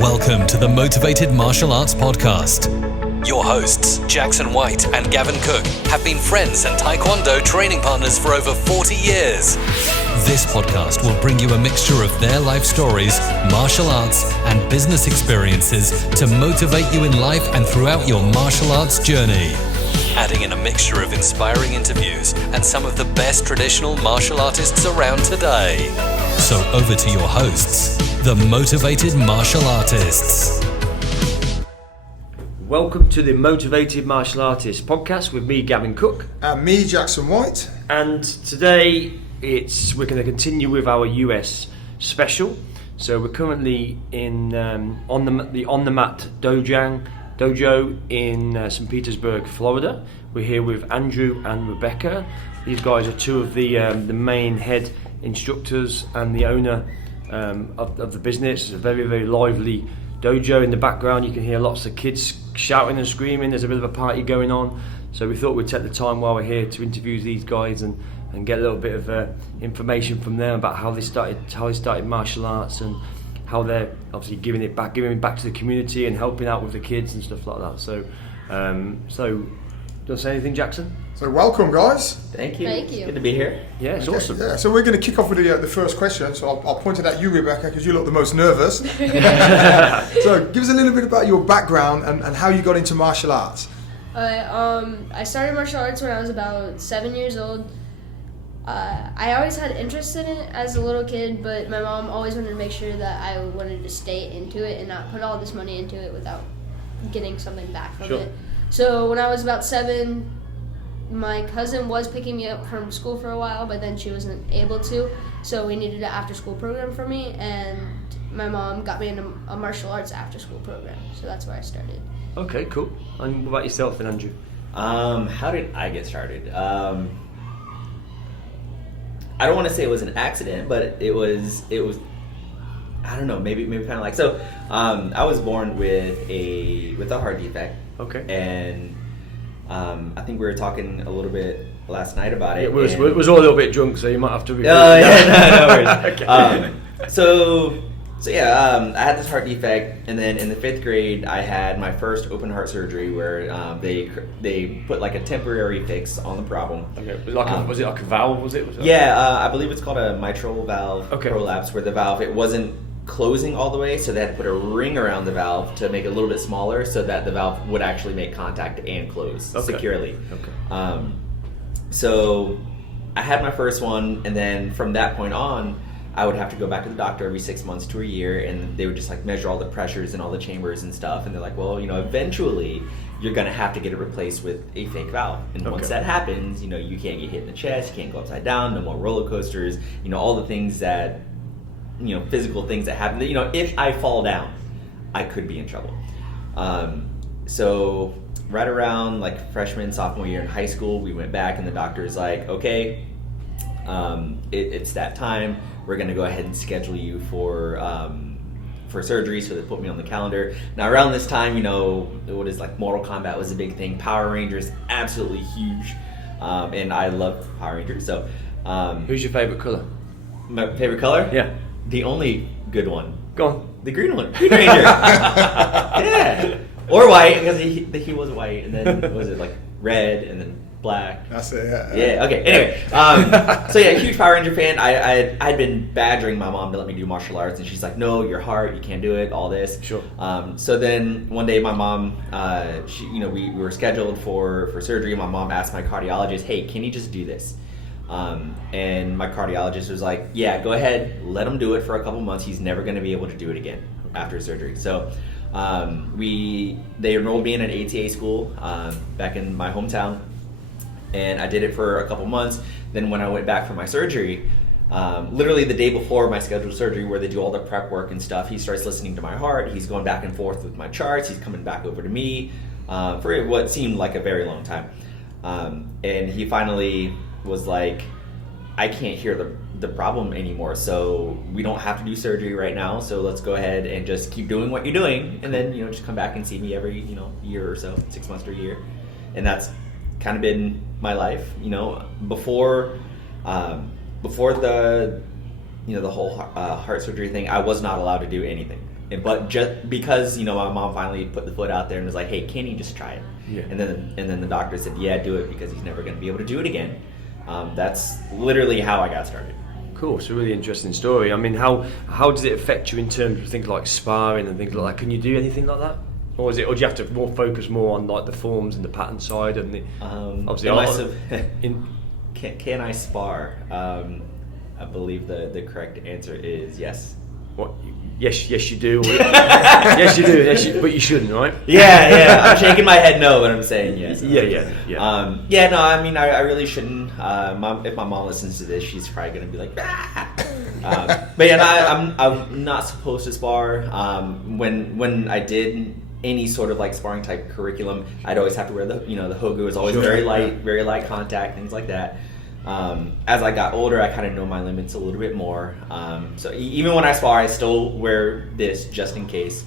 Welcome to the Motivated Martial Arts Podcast. Your hosts, Jackson White and Gavin Cook, have been friends and Taekwondo training partners for over 40 years. This podcast will bring you a mixture of their life stories, martial arts, and business experiences to motivate you in life and throughout your martial arts journey. Adding in a mixture of inspiring interviews and some of the best traditional martial artists around today. So over to your hosts, the Motivated Martial Artists. Welcome to the Motivated Martial Artists podcast with me, Gavin Cook. And me, Jackson White. And today we're going to continue with our US special. So we're currently in on the mat dojo in St. Petersburg, Florida. We're here with Andrew and Rebecca. These guys are two of the main head instructors and the owner of the business. It's a very, very lively dojo. In the background you can hear lots of kids shouting and screaming. There's a bit of a party going on. So we thought we'd take the time while we're here to interview these guys and get a little bit of information from them about how they started martial arts and how they're obviously giving it back to the community and helping out with the kids and stuff like that. So do you want to say anything, Jackson? So welcome, guys. Thank you. Thank you. Good to be here. Yeah, it's Okay, awesome. Yeah, so we're going to kick off with the first question. So I'll point it at you, Rebecca, because you look the most nervous. So give us a little bit about your background and how you got into martial arts. I started martial arts when I was about 7 years old. I always had interest in it as a little kid, but my mom always wanted to make sure that I wanted to stay into it and not put all this money into it without getting something back from it. So when I was about 7, my cousin was picking me up from school for a while, but then she wasn't able to, so we needed an after-school program for me, and my mom got me into a martial arts after-school program, so that's where I started. Okay, cool. And what about yourself then, Andrew? How did I get started? I don't want to say it was an accident, but it was. I don't know. Maybe kind of like so. I was born with a heart defect. Okay. And I think we were talking a little bit last night about it. It was all a little bit drunk, so you might have to be. No worries. Okay. So yeah, I had this heart defect, and then in the 5th grade, I had my first open heart surgery where they put like a temporary fix on the problem. Okay. Was it like a valve? Was it? Yeah, I believe it's called a mitral valve Okay. prolapse, where the valve, it wasn't closing all the way, so they had to put a ring around the valve to make it a little bit smaller so that the valve would actually make contact and close securely. Okay. So I had my first one, and then from that point on, I would have to go back to the doctor every 6 months to a year, and they would just like measure all the pressures in all the chambers and stuff, and they're like, well, eventually you're gonna have to get it replaced with a fake valve, and once that happens, you can't get hit in the chest, you can't go upside down, no more roller coasters, all the things that physical things that happen. If I fall down, I could be in trouble. So right around like freshman, sophomore year in high school, we went back, and the doctor's like, okay, it's that time. We're gonna go ahead and schedule you for surgery. So they put me on the calendar. Now around this time, what is like Mortal Kombat was a big thing. Power Rangers, absolutely huge, and I love Power Rangers. So, who's your favorite color? My favorite color? Yeah. The only good one. Go on. The green one. Green Ranger. Yeah. Or white, because he was white, and then was it like red, and then black? That's it, yeah. Yeah, okay. Anyway, so yeah, huge Power Ranger fan. I'd been badgering my mom to let me do martial arts, and she's like, no, your heart, you can't do it, all this. Sure. So then one day my mom, we were scheduled for surgery, and my mom asked my cardiologist, hey, can you just do this? And my cardiologist was like, yeah, go ahead, let him do it for a couple months. He's never going to be able to do it again after surgery. So they enrolled me in an ATA school back in my hometown, and I did it for a couple months. Then when I went back for my surgery, literally the day before my scheduled surgery, where they do all the prep work and stuff, he starts listening to my heart. He's going back and forth with my charts. He's coming back over to me for what seemed like a very long time. And he finally was like, I can't hear the problem anymore, so we don't have to do surgery right now, so let's go ahead and just keep doing what you're doing, and then just come back and see me every year or so, 6 months to a year. And that's kind of been my life. Before the the whole heart surgery thing, I was not allowed to do anything. But just because my mom finally put the foot out there and was like, "Hey, can you just try it?" Yeah. And then the doctor said, "Yeah, do it because he's never going to be able to do it again." That's literally how I got started. Cool. It's a really interesting story. I mean, how does it affect you in terms of things like sparring and things like that? Can you do anything like that, or do you have to focus more on like the forms and the pattern side and the obviously? Can I spar? I believe the correct answer is yes. What? Yes, you do. Yes, you do. But you shouldn't, right? Yeah. I'm shaking my head no, but I'm saying yes. Yeah. No. I mean, I really shouldn't. If my mom listens to this, she's probably gonna be like, ah! But yeah, I'm not supposed to spar. When I did any sort of like sparring type curriculum, I'd always have to wear the hogu is always very light contact, things like that. As I got older, I kind of know my limits a little bit more. So even when I spar, I still wear this just in case.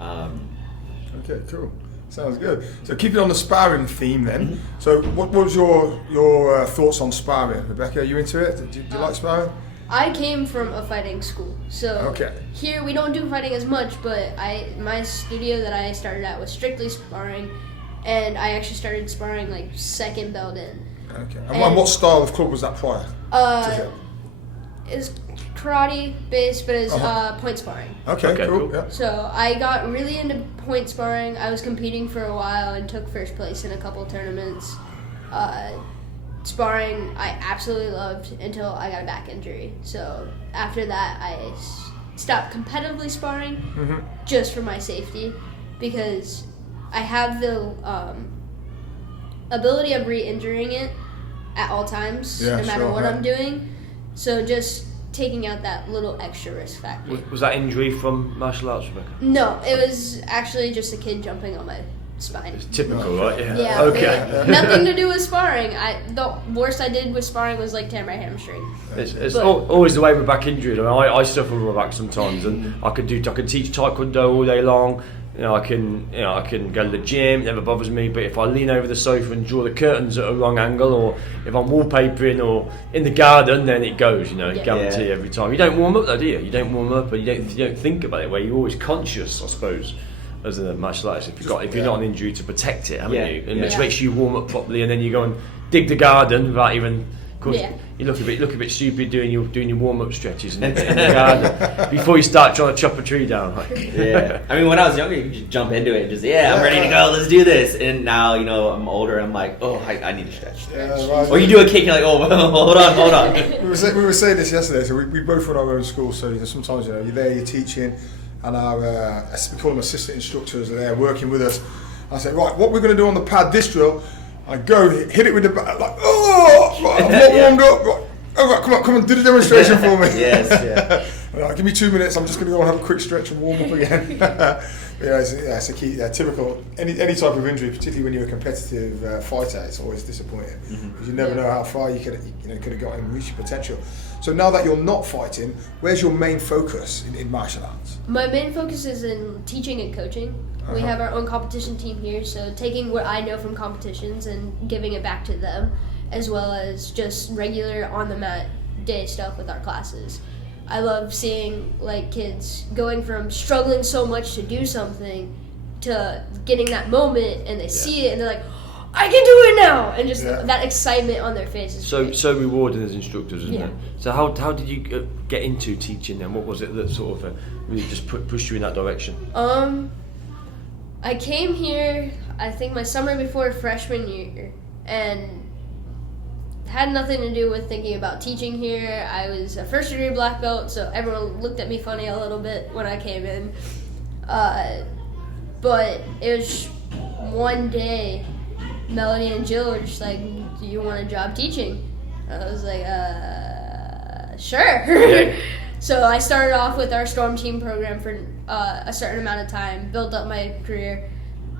Okay, cool. Sounds good. So keeping on the sparring theme then. So what was your thoughts on sparring? Rebecca, are you into it? Do you like sparring? I came from a fighting school, so here we don't do fighting as much, but my studio that I started at was strictly sparring, and I actually started sparring like second belt in. Okay. And what style of club was that prior? It's karate based, but it's point sparring. Okay, cool. Yeah. So I got really into point sparring. I was competing for a while and took first place in a couple tournaments. Sparring I absolutely loved until I got a back injury. So after that I stopped competitively sparring just for my safety, because I have the ability of re-injuring it at all times, no matter what I'm doing. So just taking out that little extra risk factor. Was that injury from martial arts, Rebecca? No, it was actually just a kid jumping on my spine. It's typical, right? Yeah. Okay. Nothing to do with sparring. The worst I did with sparring was like tear my hamstring. It's always the way with back injuries. I suffer with my back sometimes, and I can teach taekwondo all day long. I can go to the gym, it never bothers me, but if I lean over the sofa and draw the curtains at a wrong angle, or if I'm wallpapering or in the garden, then it goes, guarantee every time. You don't warm up though, do you? You don't warm up, and you don't think about it, where you're always conscious, I suppose, as a martial artist, if you're not an injury, to protect it, haven't you? And it makes you warm up properly, and then you go and dig the garden without even. Of course, you look a bit stupid doing your warm up stretches in the garden before you start trying to chop a tree down. Yeah, I mean, when I was younger, you could just jump into it, and just I'm ready to go, let's do this. And now, I'm older, and I'm like, oh, I need to stretch. Right. Or you do a kick, you're like, oh, hold on. We were saying this yesterday. So we both run our own school. So sometimes you're there, you're teaching, and our we call them assistant instructors are there working with us. I say, right, what we're going to do on the pad this drill. I go hit it with the bat, like, right, I'm not warmed up. Right. Oh, right, come on, do the demonstration for me. Yes. Right, give me 2 minutes. I'm just going to go and have a quick stretch and warm up again. It's a key. Typical. Any type of injury, particularly when you're a competitive fighter, it's always disappointing because you never know how far you could have got and reached your potential. So now that you're not fighting, where's your main focus in martial arts? My main focus is in teaching and coaching. We have our own competition team here, so taking what I know from competitions and giving it back to them, as well as just regular on the mat day stuff with our classes. I love seeing kids going from struggling so much to do something to getting that moment, and they see it and they're like, I can do it now, and just that excitement on their faces. So rewarding as instructors, isn't it? So how did you get into teaching then? What was it that sort of really just pushed you in that direction? I came here, I think my summer before freshman year, and had nothing to do with thinking about teaching here. I was a first degree black belt, so everyone looked at me funny a little bit when I came in. But it was one day, Melody and Jill were just like, do you want a job teaching? I was like, sure. So I started off with our Storm Team program for a certain amount of time, built up my career,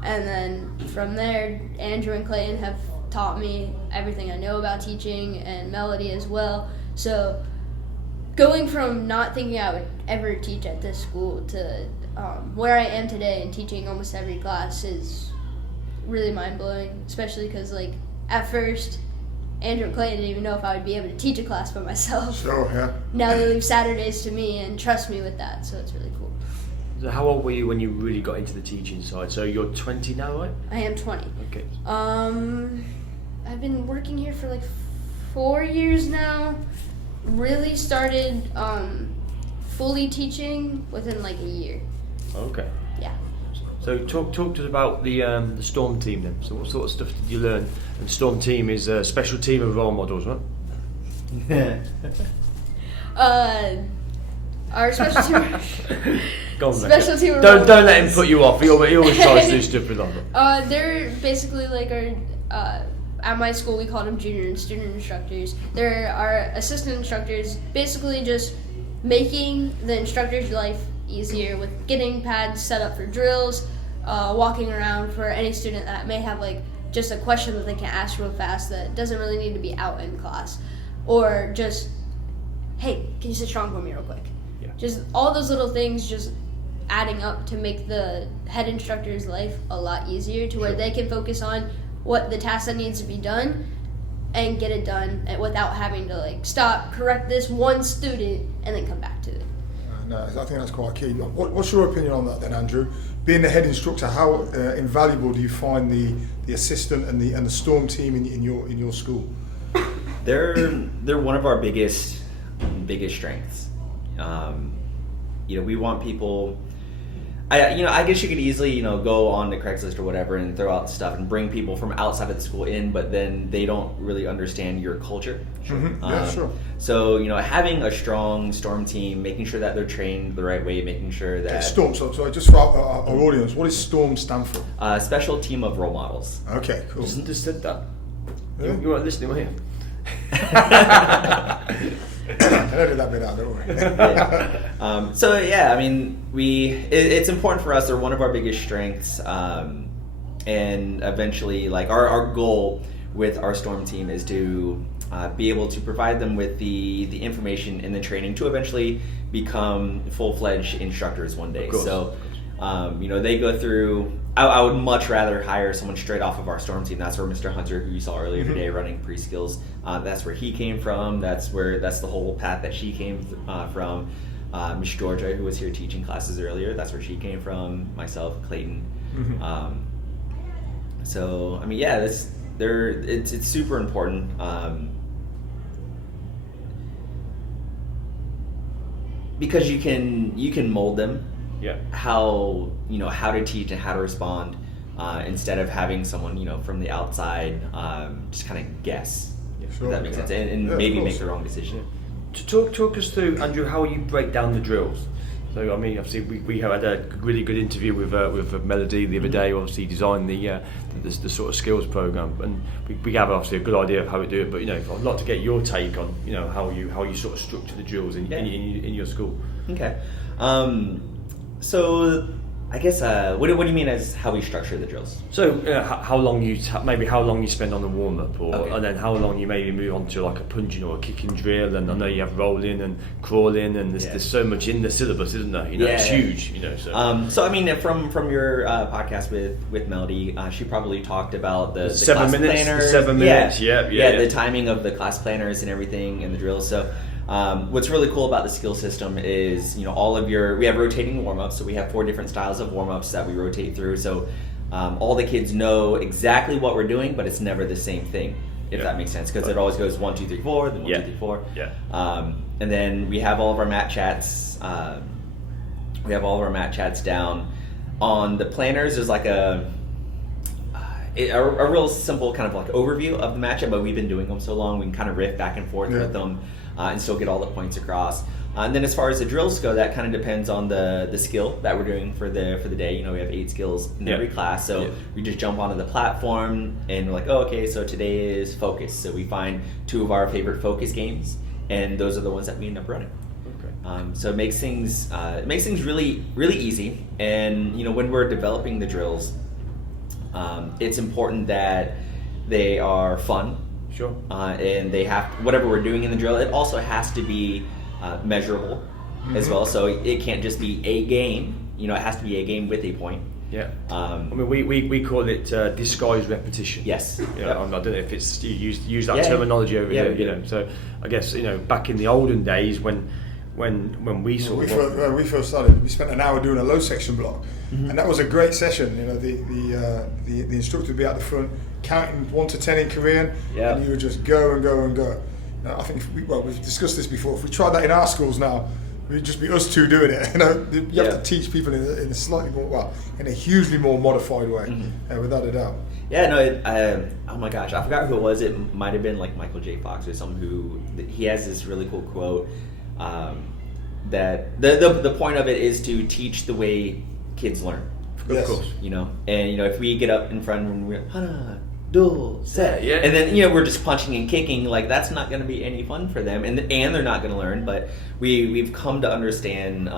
and then from there, Andrew and Clayton have taught me everything I know about teaching, and Melody as well. So going from not thinking I would ever teach at this school to where I am today and teaching almost every class is really mind-blowing, especially because at first, Andrew and Clayton didn't even know if I would be able to teach a class by myself. Sure, yeah. Now they leave Saturdays to me and trust me with that, so it's really cool. So how old were you when you really got into the teaching side? So you're 20 now, right? I am 20. Okay. I've been working here for like 4 years now. Really started fully teaching within like a year. Okay. Yeah. So talk to us about the Storm team then. So what sort of stuff did you learn? And Storm team is a special team of role models, right? Our special team. Go on, Special Rebecca. team of Don't role let him models. put you off. He always tries to do stuff with them. They're basically like our. At my school, we call them junior and student instructors. They're our assistant instructors, basically just making the instructor's life easier with getting pads set up for drills, walking around for any student that may have like just a question that they can ask real fast that doesn't really need to be out in class, or just, hey, can you sit strong for me real quick? Yeah. Just all those little things just adding up to make the head instructor's life a lot easier to where they can focus on what the task that needs to be done and get it done without having to like stop, correct this one student, and then come back to it. No, I think that's quite key. What's your opinion on that then, Andrew? Being the head instructor, how invaluable do you find the assistant and the Storm team in your school? They're one of our biggest strengths. We want people. I guess you could easily, go on to Craigslist or whatever and throw out stuff and bring people from outside of the school in, but then they don't really understand your culture. Sure. Yeah, sure. So, having a strong Storm team, making sure that they're trained the right way, making sure that... Storm, so just for our audience, what does Storm stand for? Special team of role models. Okay, cool. Just understood that. Yeah. You weren't listening, were you? I edited that bit out, don't worry. It's important for us. They're one of our biggest strengths, and eventually, like our goal with our Storm team is to be able to provide them with the information and the training to eventually become full-fledged instructors one day. So, they go through. I would much rather hire someone straight off of our Storm team. That's where Mr. Hunter, who you saw earlier today, running pre-Skillz, that's where he came from. That's the whole path that she came from. Miss Georgia, who was here teaching classes earlier, that's where she came from. Myself, Clayton. It's super important. Because you can mold them. Yeah. How to teach and how to respond, instead of having someone from the outside just kind of guess. Yeah, if sure. that makes sense, and maybe make the wrong decision. To talk us through, Andrew, how you break down the drills. So obviously we had a really good interview with Melody the other day. Obviously designed the sort of Skillz program, and we have obviously a good idea of how we do it. But I'd like to get your take on how you sort of structure the drills in your school. Okay. So I guess what do you mean as how we structure the drills? So how long you spend on the warm up, Okay. and then how long you maybe move on to like a punching or a kicking drill, and I know you have rolling and crawling, and there's so much in the syllabus, isn't there? It's huge. From your podcast with Melody, she probably talked about the 7 class minutes. planners. 7 minutes. Yeah. The timing of the class planners and everything and the drills. So. What's really cool about the Skillz system is, we have rotating warm-ups, so we have 4 different styles of warm-ups that we rotate through, so all the kids know exactly what we're doing, but it's never the same thing, if that makes sense, because it always goes 1, 2, 3, 4, then 1, 2, 3, 4. Yeah. And then we have all of our mat chats, down. On the planners, there's like a real simple kind of like overview of the matchup, but we've been doing them so long, we can kind of riff back and forth with them. And still get all the points across. And then as far as the drills go, that kind of depends on the skill that we're doing for the day. We have 8 skills in every class, so we just jump onto the platform and we're like, so today is focus. So we find 2 of our favorite focus games, and those are the ones that we end up running. Okay. So it makes things really really easy. And when we're developing the drills, it's important that they are fun. Sure. And they have, whatever we're doing in the drill, it also has to be measurable as well. So it can't just be a game. It has to be a game with a point. Yeah. We call it disguised repetition. Yes. I don't know if it's you use that terminology over here. So I guess back in the olden days when when we saw when we first started, we spent an hour doing a low section block, and that was a great session. You know, the instructor would be at the front counting 1 to 10 in Korean, and you would just go and go and go. I think we've discussed this before. If we tried that in our schools now, it'd just be us two doing it. You know, you have to teach people in a slightly more, in a hugely more modified way, without a doubt. Yeah, no, oh my gosh, I forgot who it was. It might have been like Michael J. Fox or someone who, he has this really cool quote that the point of it is to teach the way kids learn. Yes. Of course. You know, and you know, if we get up in front and we're hana, do, set, Yeah. and then, you know, we're just punching and kicking, like that's not going to be any fun for them, and they're not going to learn. But we've come to understand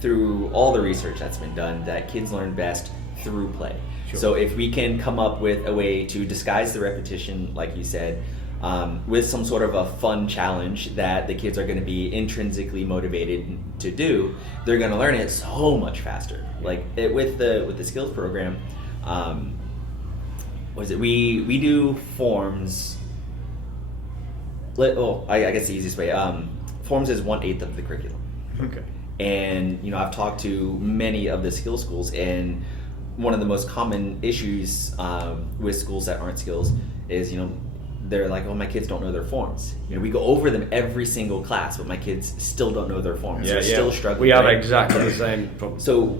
through all the research that's been done that kids learn best through play. Sure. So if we can come up with a way to disguise the repetition, like you said, with some sort of a fun challenge that the kids are going to be intrinsically motivated to do, they're going to learn it so much faster. Like with the Skillz program, we do forms. I guess the easiest way. Forms is 1/8 of the curriculum. Okay. And you know, I've talked to many of the Skillz schools, and one of the most common issues with schools that aren't Skillz is, you know, they're like, oh, my kids don't know their forms. You know, we go over them every single class, but my kids still don't know their forms. They're still struggling. We have exactly the same problem. So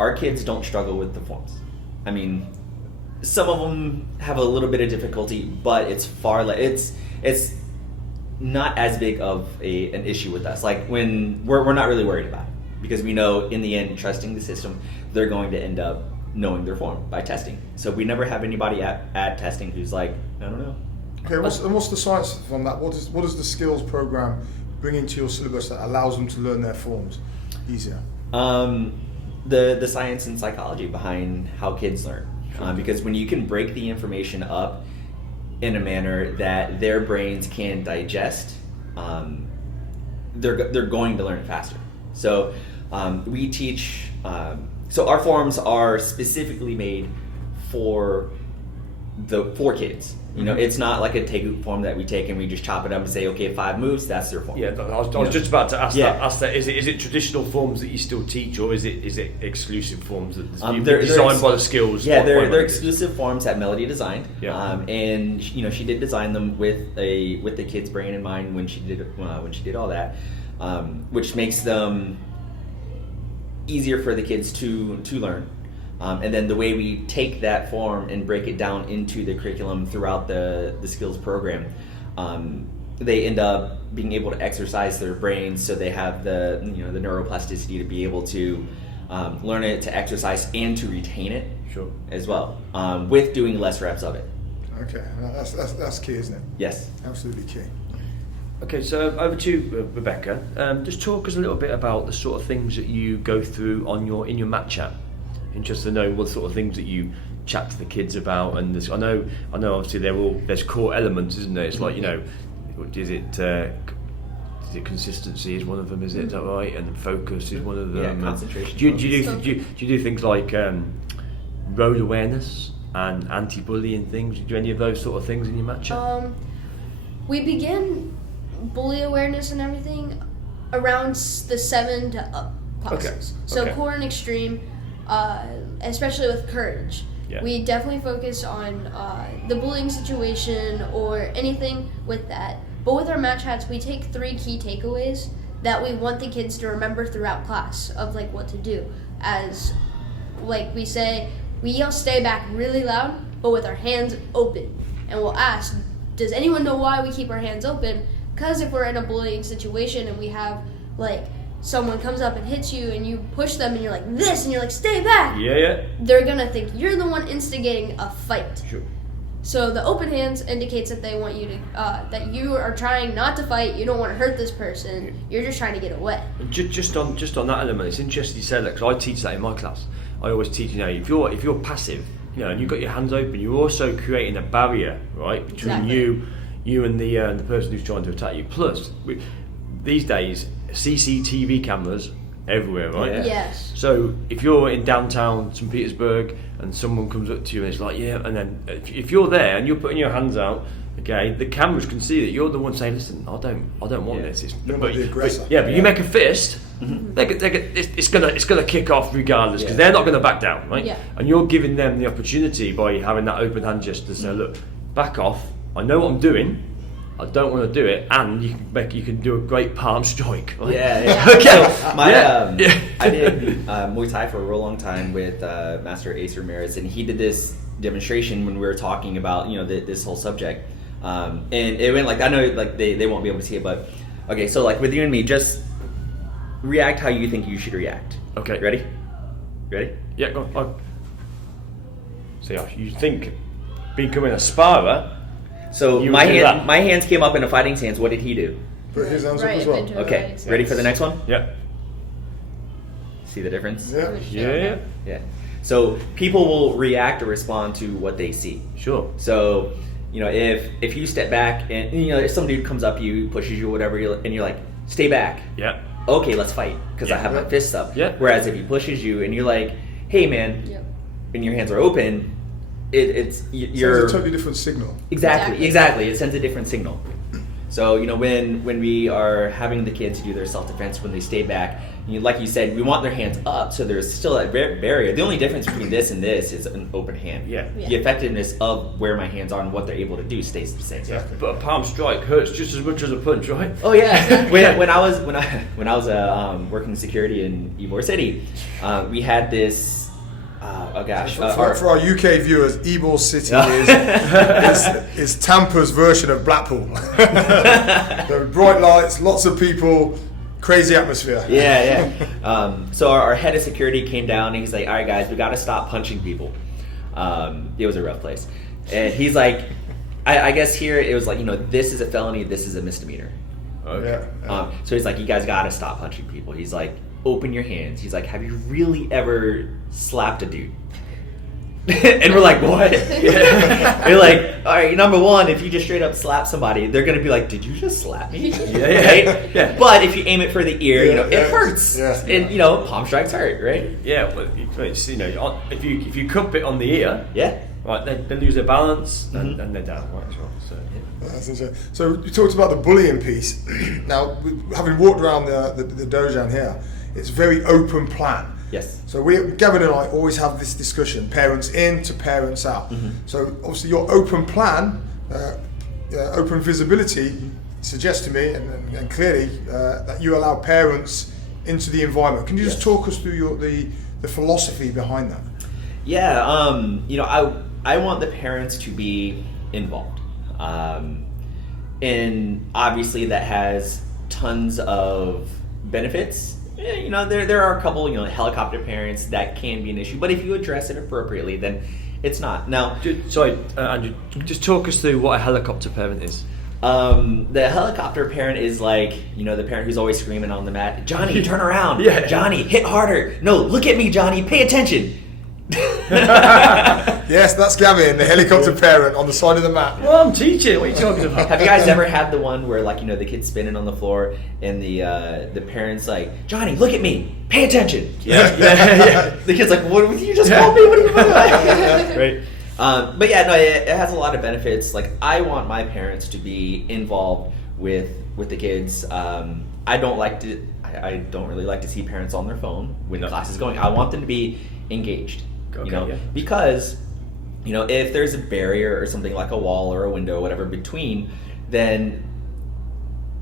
our kids don't struggle with the forms. I mean, some of them have a little bit of difficulty, but it's far less. It's not as big of an issue with us. Like when we're not really worried about it, because we know in the end, trusting the system, they're going to end up knowing their form by testing. So we never have anybody at testing who's like, I don't know. Okay, what's the science from that? What does the Skillz program bring into your syllabus that allows them to learn their forms easier? The science and psychology behind how kids learn. Because when you can break the information up in a manner that their brains can digest, they're going to learn faster. So we teach. So our forms are specifically made for kids. You know, it's not like a Taegu form that we take and we just chop it up and say, okay, 5 moves, that's their form. Yeah, I was just about to ask that. Is it traditional forms that you still teach, or is it exclusive forms that they're designed by the Skillz? Yeah, they're exclusive forms that Melody designed. Yeah. And you know, she did design them with the kid's brain in mind when she did all that, which makes them easier for the kids to learn. And then the way we take that form and break it down into the curriculum throughout the Skillz program, they end up being able to exercise their brains, so they have the neuroplasticity to be able to learn it, to exercise, and to retain it. Sure. As well, with doing less reps of it. Okay, that's key, isn't it? Yes. Absolutely key. Okay, so over to Rebecca. Just talk us a little bit about the sort of things that you go through in your mat chat. Interested to know what sort of things that you chat to the kids about, and I know obviously there's core elements, isn't there? It's like, you know, is it consistency is one of them, is that right? And focus is one of them. Yeah, concentration. Do you do things like role awareness and anti-bullying things? Do you do any of those sort of things in your mat chat? We begin bully awareness and everything around the 7 to up classes. Okay. So Okay. core and extreme. Especially with courage. Yeah. We definitely focus on the bullying situation or anything with that. But with our mat chats, we take 3 key takeaways that we want the kids to remember throughout class of like what to do. As like we say, we yell stay back really loud, but with our hands open. And we'll ask, does anyone know why we keep our hands open? Because if we're in a bullying situation and we have like someone comes up and hits you and you push them and you're like this and you're like stay back, they're gonna think you're the one instigating a fight. Sure. So the open hands indicates that they want you to that you are trying not to fight, you don't want to hurt this person, you're just trying to get away. Just on that element, it's interesting you said that, because I teach that in my class. I always teach, you know, if you're passive, you know, and you've got your hands open, you're also creating a barrier, right, between you and the person who's trying to attack you. Plus, these days, CCTV cameras everywhere, right? Yeah. Yes. So if you're in downtown St. Petersburg and someone comes up to you and it's like, yeah, and then if you're there and you're putting your hands out, okay, the cameras can see that you're the one saying, listen, I don't want this. You're not the aggressor. But you make a fist, it's gonna kick off regardless, because they're not gonna back down, right? Yeah. And you're giving them the opportunity by having that open hand gesture to say, look, back off. I know what I'm doing. I don't want to do it, and you can do a great palm strike. Right? Yeah. Okay. So I did Muay Thai for a real long time with Master Ace Ramirez, and he did this demonstration when we were talking about this whole subject, and it went like, I know like they won't be able to see it, but okay, so like with you and me, just react how you think you should react. Okay. Ready? Yeah, go on. So you think becoming a sparrer? So You my do that. my hands came up in a fighting stance. What did he do? Put his hands up Right as well. into a Okay, fighting stance. ready for the next one? Yeah. See the difference? Yeah. Yeah. Yeah. So people will react or respond to what they see. Sure. So, if you step back and if some dude comes up to you, pushes you, whatever, and you're like, stay back. Yeah. Okay, let's fight because I Yeah. have my fists up. Yeah. Whereas if he pushes you and you're like, hey man, Yep. and your hands are open, It's you're a totally different signal. exactly. It sends a different signal. So when we are having the kids do their self-defense, when they stay back, like you said, we want their hands up, so there's still that barrier. The only difference between this and this is an open hand. Yeah. The effectiveness of where my hands are and what they're able to do stays the same. Exactly. But a palm strike hurts just as much as a punch, right? Oh yeah. when I was working security in Ybor City, we had this. Oh gosh. For our UK viewers, Ybor City is Tampa's version of Blackpool. So bright lights, lots of people, crazy atmosphere. Yeah. So our head of security came down and he's like, all right guys, we got to stop punching people. It was a rough place. And he's like, I guess here it was like, this is a felony, this is a misdemeanor. Okay. Yeah. So he's like, you guys got to stop punching people. He's like, open your hands. He's like, have you really ever slapped a dude? And we're like, what? We're like, all right, number one, if you just straight up slap somebody, they're going to be like, did you just slap me? Right? Yeah. But if you aim it for the ear, it hurts. Yeah. And, palm strikes hurt, right? Yeah, but it's, if you cup it on the ear, Yeah. right, they lose their balance and they're down, right, as well. So That's interesting. So you talked about the bullying piece. Now, having walked around the dojo here, it's very open plan. Yes. So Gavin and I always have this discussion, parents in to parents out. Mm-hmm. So obviously your open plan, open visibility suggests to me and clearly that you allow parents into the environment. Can you just talk us through the philosophy behind that? Yeah, I want the parents to be involved. And obviously that has tons of benefits. There are a couple, helicopter parents that can be an issue, but if you address it appropriately, then it's not. Now, sorry, Andrew, just talk us through what a helicopter parent is. The helicopter parent is like, the parent who's always screaming on the mat, Johnny, turn around. Yeah. Johnny, hit harder. No, look at me, Johnny, pay attention. Yes, that's Gavin, the helicopter parent on the side of the mat. Well, I'm teaching. What are you talking about? Have you guys ever had the one where, like, the kid's spinning on the floor and the parent's like, Johnny, look at me, pay attention. Yeah. The kid's like, what did you just call me? What are you doing? Right. But yeah, no, it has a lot of benefits. Like, I want my parents to be involved with the kids. I don't really like to see parents on their phone when the class is going. I want them to be engaged. Okay, Because if there's a barrier or something like a wall or a window or whatever between, then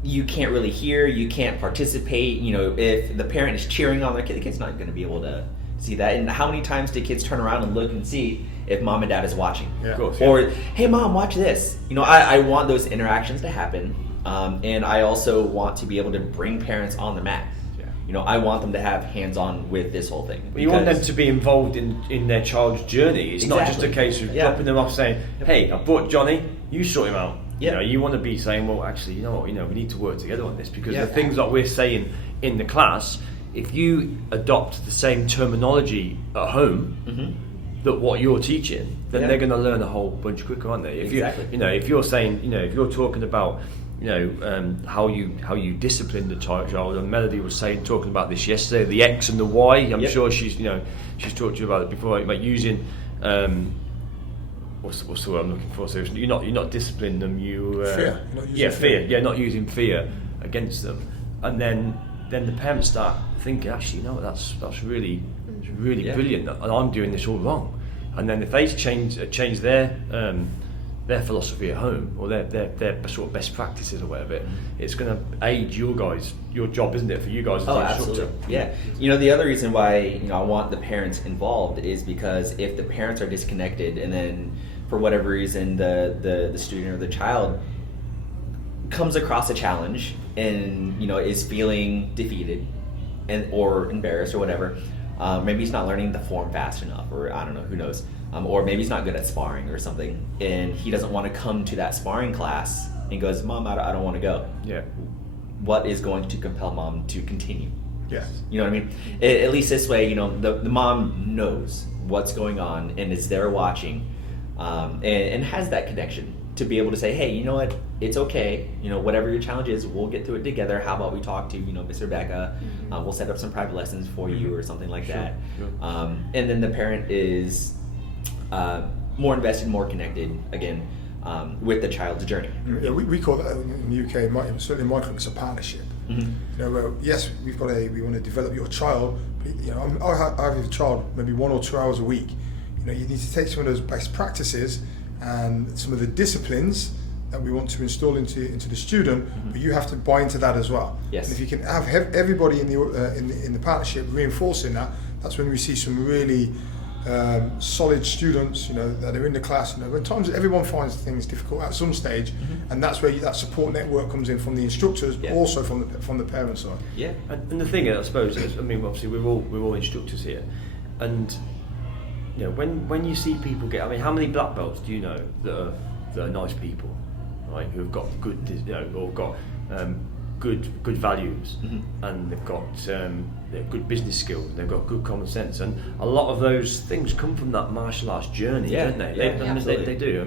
you can't really hear, you can't participate. If the parent is cheering on their kid, the kid's not going to be able to see that. And how many times do kids turn around and look and see if mom and dad is watching? Yeah. Of course, Or, hey mom, watch this. I want those interactions to happen. And I also want to be able to bring parents on the mat. I want them to have hands-on with this whole thing. You want them to be involved in their child's journey. It's not just a case of dropping them off saying, hey, I brought Johnny, you sort him out. Yeah. You want to be saying, well, actually, we need to work together on this, because the things that we're saying in the class, if you adopt the same terminology at home that what you're teaching, then they're going to learn a whole bunch quicker, aren't they? If Exactly. if you're saying, if you're talking about how you discipline the child. And Melody was talking about this yesterday, the X and the Y. I'm sure she's talked to you about it before, like using what's the word I'm looking for? So you're not disciplining them. Fear. Fear. Not using fear against them. And then the parents start thinking, actually, that's really brilliant, and I'm doing this all wrong. And then if they change their philosophy at home, or their sort of best practices or whatever, it's going to aid your job, isn't it, for you guys as an instructor? Absolutely. Yeah. The other reason why I want the parents involved is because if the parents are disconnected, and then for whatever reason the student or the child comes across a challenge and is feeling defeated or embarrassed or whatever, maybe he's not learning the form fast enough, or I don't know, who knows. Or maybe he's not good at sparring or something, and he doesn't want to come to that sparring class and goes, Mom, I don't want to go. Yeah. What is going to compel Mom to continue? Yes. You know what I mean? At least this way, the mom knows what's going on and is there watching, and has that connection to be able to say, hey, you know what? It's okay. Whatever your challenge is, we'll get through it together. How about we talk to, Miss Rebecca? We'll set up some private lessons for you or something like that. Sure. And then the parent is more invested, more connected, again, with the child's journey. Yeah, we call that in the UK, certainly in my country, it's a partnership. Yes, we want to develop your child, but I have a child maybe 1 or 2 hours a week. You need to take some of those best practices and some of the disciplines that we want to install into the student, but you have to buy into that as well. Yes. And if you can have everybody in the partnership reinforcing that, that's when we see some really solid students, that are in the class. At times everyone finds things difficult at some stage, and that's where that support network comes in from the instructors, but also from the parent side. Yeah, and the thing, I suppose, is, obviously we're all instructors here, and when you see people get, how many black belts do you know that are nice people, right? Who have got good, or got good values, and they've got good business skills, they've got good common sense, and a lot of those things come from that martial arts journey, don't they? They do.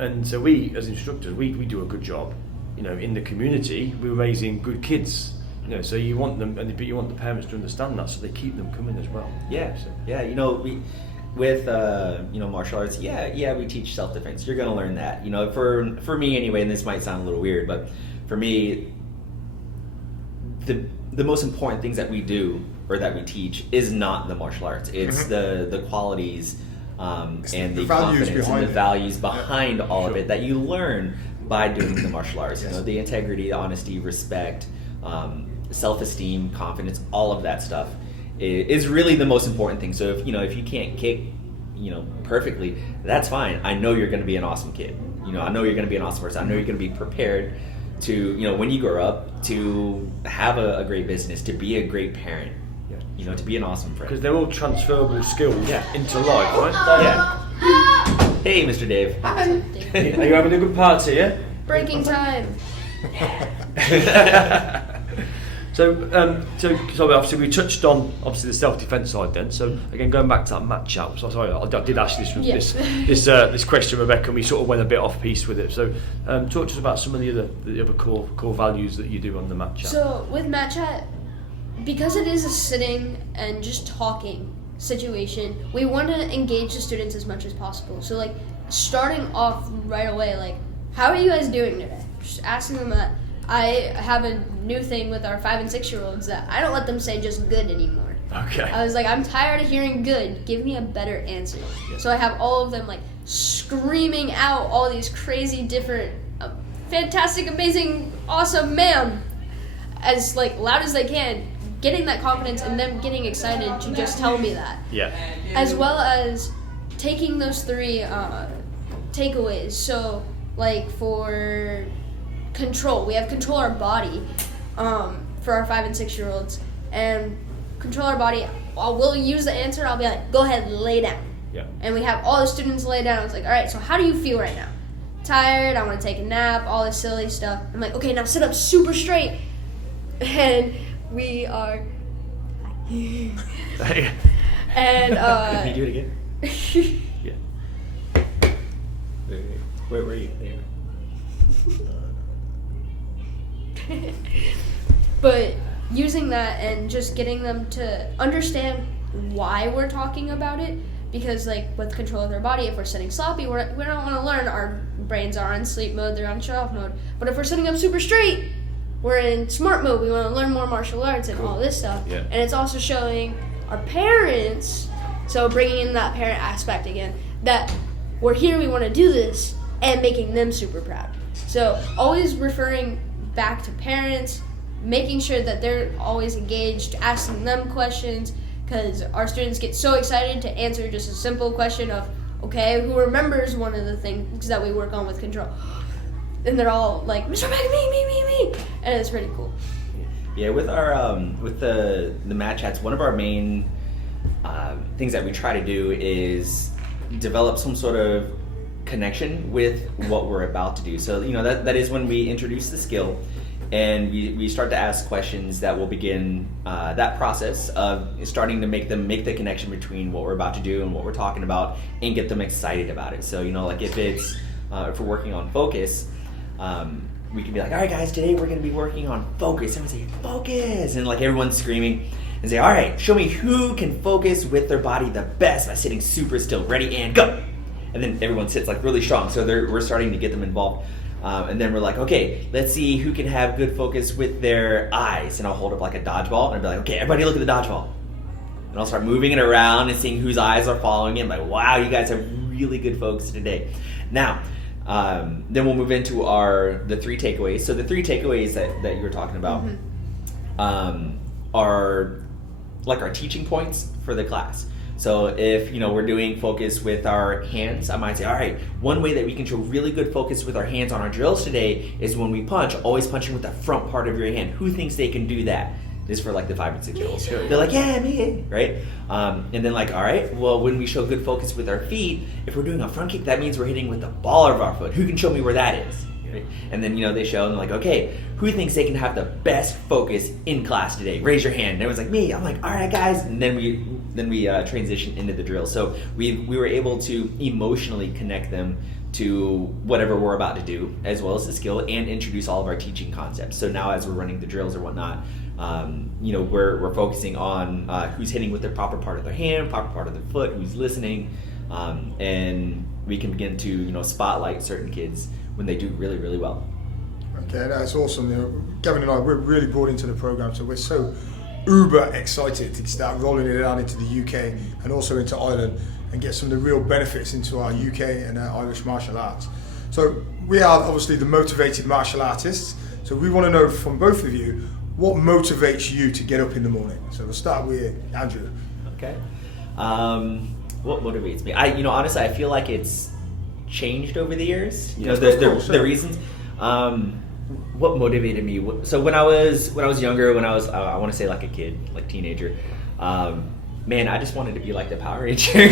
And so we, as instructors, we do a good job. In the community, we're raising good kids. So you want them, but you want the parents to understand that, so they keep them coming as well. Yeah. So. Yeah. We. With martial arts, we teach self-defense. You're gonna learn that. For me anyway, and this might sound a little weird, but for me, the most important things that we do or that we teach is not the martial arts. It's the qualities and the confidence and the values behind all of it that you learn by doing the martial arts. The integrity, honesty, respect, self-esteem, confidence, all of that stuff is really the most important thing. So if you can't kick perfectly, that's fine. I know you're going to be an awesome kid. I know you're going to be an awesome person. I know you're going to be prepared to when you grow up, to have a great business, to be a great parent, to be an awesome friend. Because they're all transferable skills into life, right? Yeah. Hey, Mr. Dave. Are you having a good party, yeah? Breaking time. So obviously we touched on the self-defense side then. So again, going back to that match out. So sorry, I did ask this question, Rebecca, and we sort of went a bit off piece with it. So talk to us about some of the other core values that you do on the match out. So with match out, because it is a sitting and just talking situation, we want to engage the students as much as possible. So starting off right away, how are you guys doing today? Just asking them that. I have a new thing with our 5 and 6 year olds that I don't let them say just good anymore. Okay. I was like, I'm tired of hearing good. Give me a better answer. Yeah. So I have all of them screaming out all these crazy different, fantastic, amazing, awesome, ma'am, as loud as they can, getting that confidence and them getting excited to just tell me that. Yeah. As well as taking those 3 takeaways. So for control, we have control our body for our 5 and 6 year olds, and control our body. We'll use the answer. I'll be like, go ahead, lay down. Yeah. And we have all the students lay down. It's all right, so how do you feel right now? Tired, I want to take a nap, all this silly stuff. I'm like, okay, now sit up super straight. And we are and can you do it again? Yeah. Where were you? There. But using that and just getting them to understand why we're talking about it, because like with control of their body, if we're sitting sloppy, we don't want to learn. Our brains are on sleep mode, they're on shut off mode. But if we're sitting up super straight, we're in smart mode. We want to learn more martial arts and all this stuff. Yeah. And it's also showing our parents, so bringing in that parent aspect again, that we're here, we want to do this, and making them super proud. So always referring back to parents, making sure that they're always engaged, asking them questions, because our students get so excited to answer just a simple question of, okay, who remembers one of the things that we work on with control? And they're all like, Mr. Beck, me, and it's pretty cool. Yeah, with our with the mat chats, one of our main things that we try to do is develop some sort of connection with what we're about to do. So that is when we introduce the skill, and we start to ask questions that will begin that process of starting to make them make the connection between what we're about to do and what we're talking about, and get them excited about it. So like if we're working on focus, we can be like, all right guys, today we're going to be working on focus. Everyone say focus, and like everyone's screaming, and say, all right, show me who can focus with their body the best by sitting super still. Ready, and go. And then everyone sits like really strong. So we're starting to get them involved. And then we're like, okay, let's see who can have good focus with their eyes. And I'll hold up like a dodgeball, and I'll be like, okay, everybody look at the dodgeball. And I'll start moving it around and seeing whose eyes are following it. I'm like, wow, you guys have really good focus today. Now, then we'll move into the 3 takeaways. So the 3 takeaways that you were talking about are like our teaching points for the class. So if we're doing focus with our hands, I might say, all right, one way that we can show really good focus with our hands on our drills today is when we punch, always punching with the front part of your hand. Who thinks they can do that? This is for like the 5 and 6 year olds. They're like, yeah, me, right? And then like, all right, well, when we show good focus with our feet, if we're doing a front kick, that means we're hitting with the ball of our foot. Who can show me where that is? Right? And then they show, and they're like, okay, who thinks they can have the best focus in class today? Raise your hand. And everyone's like, me. I'm like, all right, guys. And then we transition into the drill. So we were able to emotionally connect them to whatever we're about to do, as well as the skill, and introduce all of our teaching concepts. So now as we're running the drills or whatnot, we're focusing on who's hitting with the proper part of their hand, proper part of their foot, who's listening, and we can begin to spotlight certain kids when they do really, really well. Okay, that's awesome. Gavin and I, we're really brought into the program, so we're so uber excited to start rolling it out into the UK and also into Ireland and get some of the real benefits into our UK and our Irish martial arts. So we are obviously the motivated martial artists, so we want to know from both of you, what motivates you to get up in the morning? So we'll start with Andrew. Okay. What motivates me? Honestly, I feel like it's changed over the years. The reasons. What motivated me? So when I was younger, I want to say like a kid, like teenager. Man, I just wanted to be like the Power Ranger.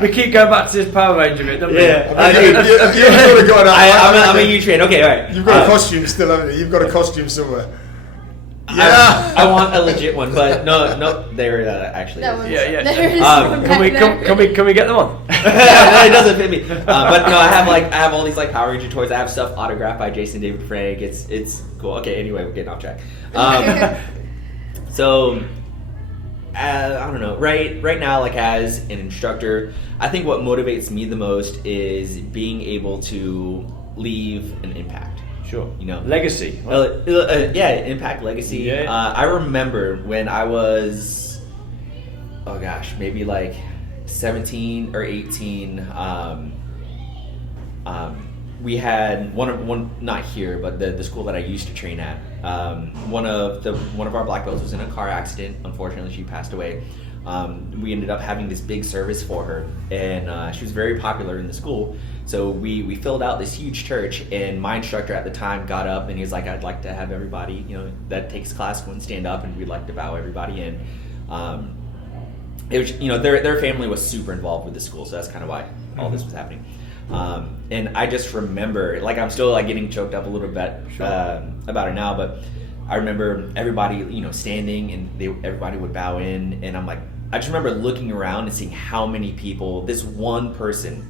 We keep going back to this Power Ranger bit, don't we? Yeah. I'm a huge fan. Okay, all right. You've got a costume still, haven't you? You've got a costume somewhere. Yeah. I want a legit one, but no, there actually is. Yeah. There is Can we get them on? No, it doesn't fit me. But no, I have all these like Power Ranger toys. I have stuff autographed by Jason David Frank. It's cool. Okay, anyway, we're getting off track. So I don't know. Right now, like as an instructor, I think what motivates me the most is being able to leave an impact. Sure. Legacy. Impact, legacy. Yeah. I remember when I was, maybe like 17 or 18. We had one not here, but the school that I used to train at. One of our black belts was in a car accident. Unfortunately, she passed away. We ended up having this big service for her, and she was very popular in the school. So we filled out this huge church, and my instructor at the time got up and he was like, I'd like to have everybody, that takes class go and stand up, and we'd like to bow everybody in. It was, their family was super involved with the school, so that's kind of why all this was happening. And I just remember, like, I'm still like getting choked up a little bit about it now, but I remember everybody, standing, and everybody would bow in, and I'm like, I just remember looking around and seeing how many people this one person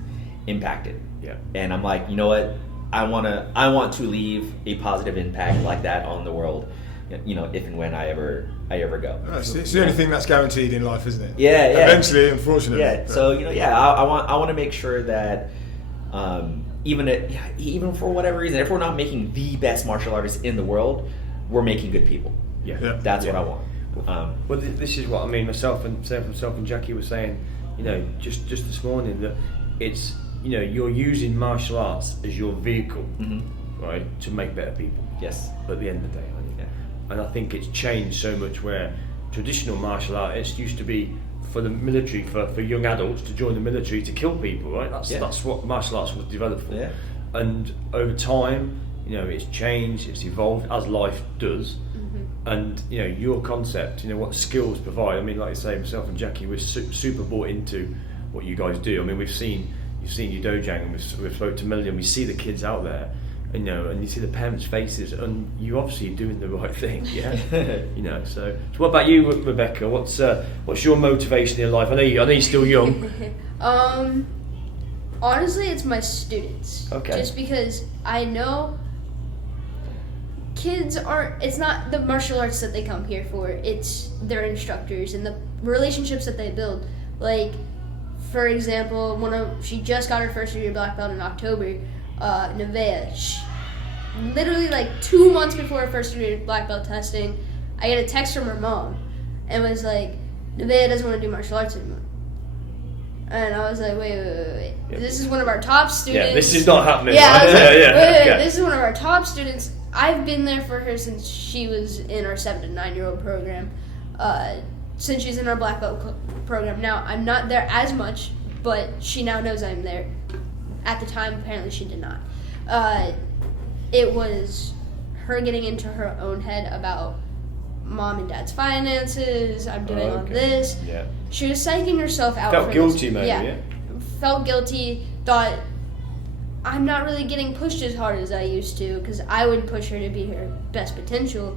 impacted. Yeah. And I'm like, you know what? I want to leave a positive impact like that on the world, you know, if and when I ever go. It's the only thing that's guaranteed in life, isn't it? Yeah. Eventually, unfortunately. Yeah. So, you know, I want to make sure that even for whatever reason, if we're not making the best martial artists in the world, we're making good people. Yeah. That's what I want. Well, this is what I mean. Myself and Jackie were saying, you know, just this morning, that it's, you know, you're using martial arts as your vehicle, right, to make better people. Yes. At the end of the day, Yeah. and I think it's changed so much where traditional martial artists used to be for the military, for young adults to join the military to kill people, right? That's what martial arts was developed for. Yeah. And over time, you know, it's changed, it's evolved as life does. And you know, your concept, you know, what Skillz provide. I mean, like I say, myself and Jackie, we're super bought into what you guys do. I mean, you've seen your dojang, and we've spoke to Melody, and we see the kids out there, you know, and you see the parents' faces, and you obviously doing the right thing, yeah. You know, so what about you, Rebecca? What's your motivation in life? I know you're still young. Honestly, it's my students. Okay. Just because I know kids it's not the martial arts that they come here for, it's their instructors and the relationships that they build. Like, for example, she just got her first degree black belt in October, Nevaeh. Literally like 2 months before her first degree black belt testing, I get a text from her mom and was like, Nevaeh doesn't want to do martial arts anymore. And I was like, wait. Yeah. This is one of our top students. Yeah, this is not happening. Yeah, right? I was like, wait, Yeah. this is one of our top students. I've been there for her since she was in our 7 to 9 year old program. Since she's in our black belt program now, I'm not there as much, but she now knows I'm there. At the time, apparently she did not. It was her getting into her own head about mom and dad's finances. I'm doing all this. Yeah. She was psyching herself out. Felt for guilty, this. maybe. Yeah. Felt guilty. Thought, I'm not really getting pushed as hard as I used to, because I would push her to be her best potential.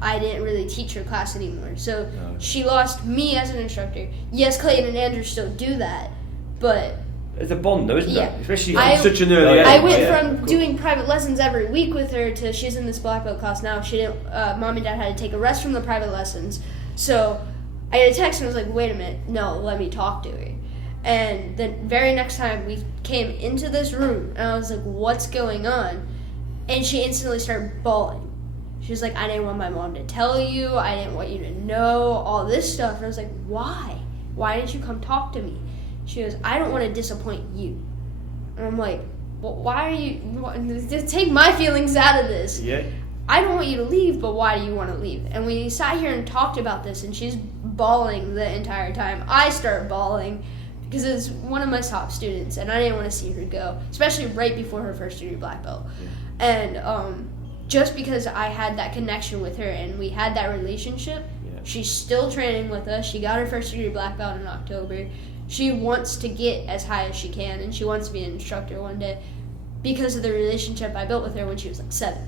I didn't really teach her class anymore. So she lost me as an instructor. Yes, Clayton and Andrew still do that, but It's a bond, though, isn't Yeah. it? Especially at such an early age. I went Yeah, from doing private lessons every week with her to she's in this black belt class now. She didn't. Mom and dad had to take a rest from the private lessons, so I got a text and I was like, "Wait a minute, no, let me talk to her." And the very next time we came into this room, and I was like, "What's going on?" And she instantly started bawling. She was like, "I didn't want my mom to tell you. I didn't want you to know all this stuff." And I was like, "Why? Why didn't you come talk to me?" She goes, "I don't want to disappoint you." And I'm like, "Well, why are you... Just take my feelings out of this. Yeah. I don't want you to leave, but why do you want to leave?" And we sat here and talked about this, and she's bawling the entire time. I start bawling because it's one of my top students, and I didn't want to see her go, especially right before her first degree black belt. Yeah. And just because I had that connection with her and we had that relationship, she's still training with us. She got her first degree black belt in October. She wants to get as high as she can, and she wants to be an instructor one day because of the relationship I built with her when she was like 7.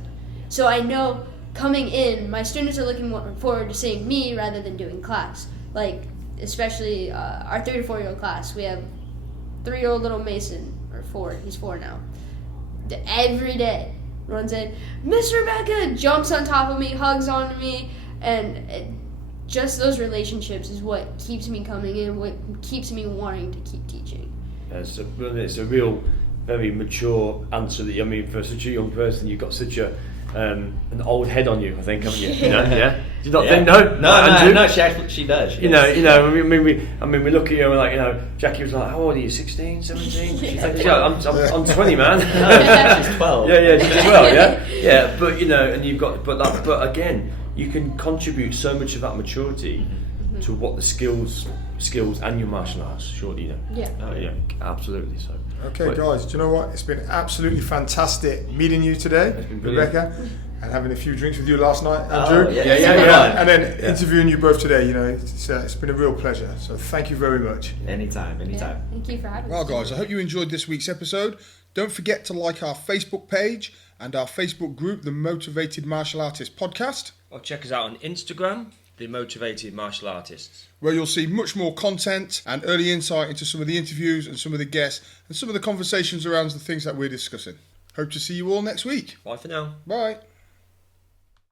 So I know coming in, my students are looking forward to seeing me rather than doing class. Like, especially our 3 to 4 year old class. We have 3-year-old little Mason, or 4, he's 4 now. Every day runs in, "Miss Rebecca," jumps on top of me, hugs onto me, and just those relationships is what keeps me coming in, what keeps me wanting to keep teaching. It's a real, very mature answer. That, I mean, for such a young person, you've got such an old head on you, I think, haven't you? You know, yeah. Do you not think? No, she does. You know. I mean, we look at you and we're like, you know, Jackie was like, "How old are you? 16, 17?" She's like, I'm 20, man. She's 12. Yeah, she's 12. Yeah. But you know, and you've got, but again, you can contribute so much of that maturity to what the skills and your martial arts. Surely, you know. Yeah. Yeah, absolutely. So. Okay, guys, do you know what? It's been absolutely fantastic meeting you today, Rebecca, and having a few drinks with you last night, Andrew. Yeah. And then interviewing you both today. You know, it's been a real pleasure. So thank you very much. Anytime. Yeah, thank you for having me. Well, guys, I hope you enjoyed this week's episode. Don't forget to like our Facebook page and our Facebook group, the Motivated Martial Artist Podcast. Or check us out on Instagram, the Motivated Martial Artists, where you'll see much more content and early insight into some of the interviews and some of the guests and some of the conversations around the things that we're discussing. Hope to see you all next week. Bye for now. Bye.